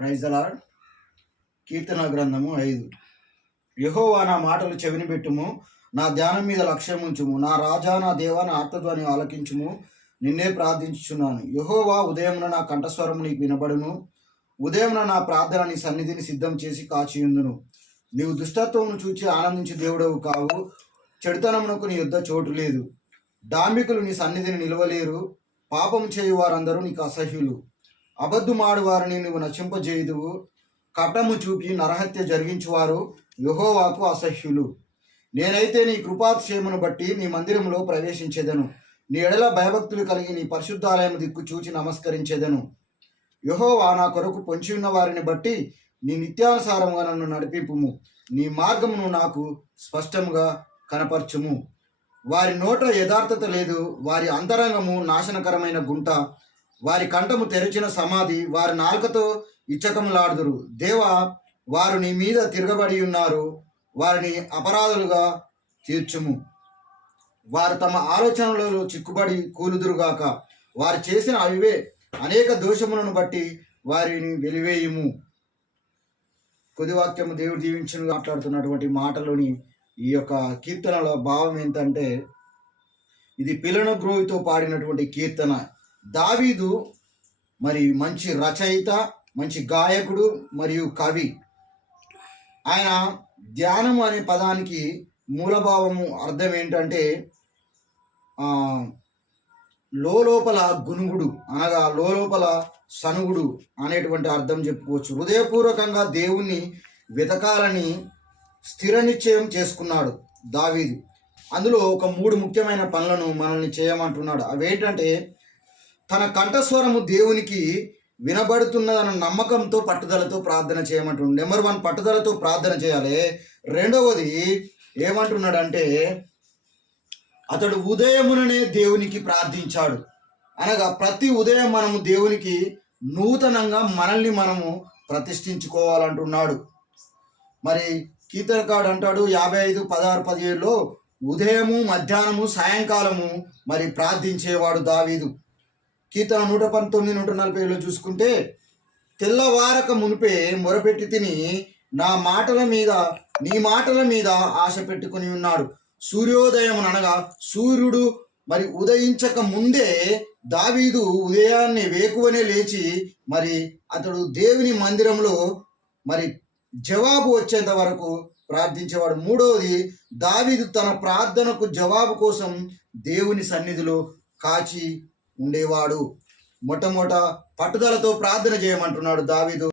Praise the lord. కీర్తన గ్రంథము 5. యెహోవా నా మాటలు చెవిని పెట్టుము, నా ధ్యానం మీద లక్ష్యం ఉంచుము. నా రాజా, నా దేవా, నా ఆర్తధ్వని ఆలకించుము. నిన్నే ప్రార్థించుచున్నాను. యెహోవా, ఉదయమున నా కంఠస్వరము నీకు వినబడును. ఉదయమున నా ప్రార్థన నీ సన్నిధిని సిద్ధం చేసి కాచియుందును. నీవు దుష్టత్వమును చూచి ఆనందించి దేవుడవు కావు. చెడుతనమునకు నీ యుద్ధ చోటు లేదు. డాంబికులు నీ సన్నిధిని నిలవలేరు. పాపం చేయు వారందరూ నీకు అసహ్యులు. అబద్ధమాడు వారిని నువ్వు నశింపజేయుదువు. కపటము చూపి నరహత్య జరిగించువారు యెహోవాకు అసహ్యులు. నేనైతే నీ కృపాతిశయమును బట్టి నీ మందిరములో ప్రవేశించేదను. నీ ఎడల భయభక్తులు కలిగి నీ పరిశుద్ధాలయం దిక్కు చూచి నమస్కరించేదను. యెహోవా, నా కొరకు పొంచి ఉన్న వారిని బట్టి నీ నిత్యానుసారముగా నన్ను నడిపింపుము. నీ మార్గమును నాకు స్పష్టముగా కనపరచుము. వారి నోట యథార్థత లేదు. వారి అంతరంగము నాశనకరమైన గుంట. వారి కంఠము తెరిచిన సమాధి. వారి నాలుకతో ఇచ్చకములాడుదురు. దేవా, వారు నీ మీద తిరగబడి ఉన్నారు. వారిని అపరాధులుగా తీర్చుము. వారు తమ ఆలోచనలలో చిక్కుబడి కూలుదురుగాక. వారు చేసిన అవివే అనేక దోషములను బట్టి వారిని వెలివేయుము. కొద్ది వాక్యము దేవుడు దీవించును. మాట్లాడుతున్నటువంటి మాటలోని ఈ యొక్క కీర్తనల భావం ఏంటంటే, ఇది పిల్లన గ్రోవితో పాడినటువంటి కీర్తన. దావీదు మరి మంచి రచయిత, మంచి గాయకుడు మరియు కవి. ఆయన ధ్యానము అనే పదానికి మూలభావము అర్థం ఏంటంటే లోపల గునుగుడు, అనగా లోపల సనుగుడు అనేటువంటి అర్థం చెప్పుకోవచ్చు. హృదయపూర్వకంగా దేవుణ్ణి వెతకాలని స్థిర నిశ్చయం చేసుకున్నాడు దావీదు. అందులో ఒక 3 ముఖ్యమైన పనులను మనల్ని చేయమంటున్నాడు. అవేంటంటే, తన కంఠస్వరము దేవునికి వినబడుతున్నదన్న నమ్మకంతో పట్టుదలతో ప్రార్థన చేయమంటున్నాడు. నెంబర్ 1, పట్టుదలతో ప్రార్థన చేయాలి. రెండవది ఏమంటున్నాడంటే, అతడు ఉదయముననే దేవునికి ప్రార్థించాడు. అనగా ప్రతి ఉదయం మనము దేవునికి నూతనంగా మనల్ని మనము ప్రతిష్ఠించుకోవాలంటున్నాడు. మరి కీర్తనకాడు అంటాడు 55, 16, 17లో ఉదయము, మధ్యాహ్నము, సాయంకాలము మరి ప్రార్థించేవాడు దావీదు. కీర్తన 119, 140లో చూసుకుంటే, తెల్లవారక మునిపే మొరపెట్టి తిని నీ మాటల మీద ఆశ పెట్టుకుని ఉన్నాడు. సూర్యోదయం అనగా సూర్యుడు మరి ఉదయించక ముందే దావీదు ఉదయాన్నే వేకువనే లేచి మరి అతడు దేవుని మందిరంలో మరి జవాబు వచ్చేంత వరకు ప్రార్థించేవాడు. మూడవది, దావీదు తన ప్రార్థనకు జవాబు కోసం దేవుని సన్నిధిలో కాచి ఉండేవాడు. మొట్టమొదట పట్టుదలతో ప్రార్థన చేయమంటున్నాడు దావీదు.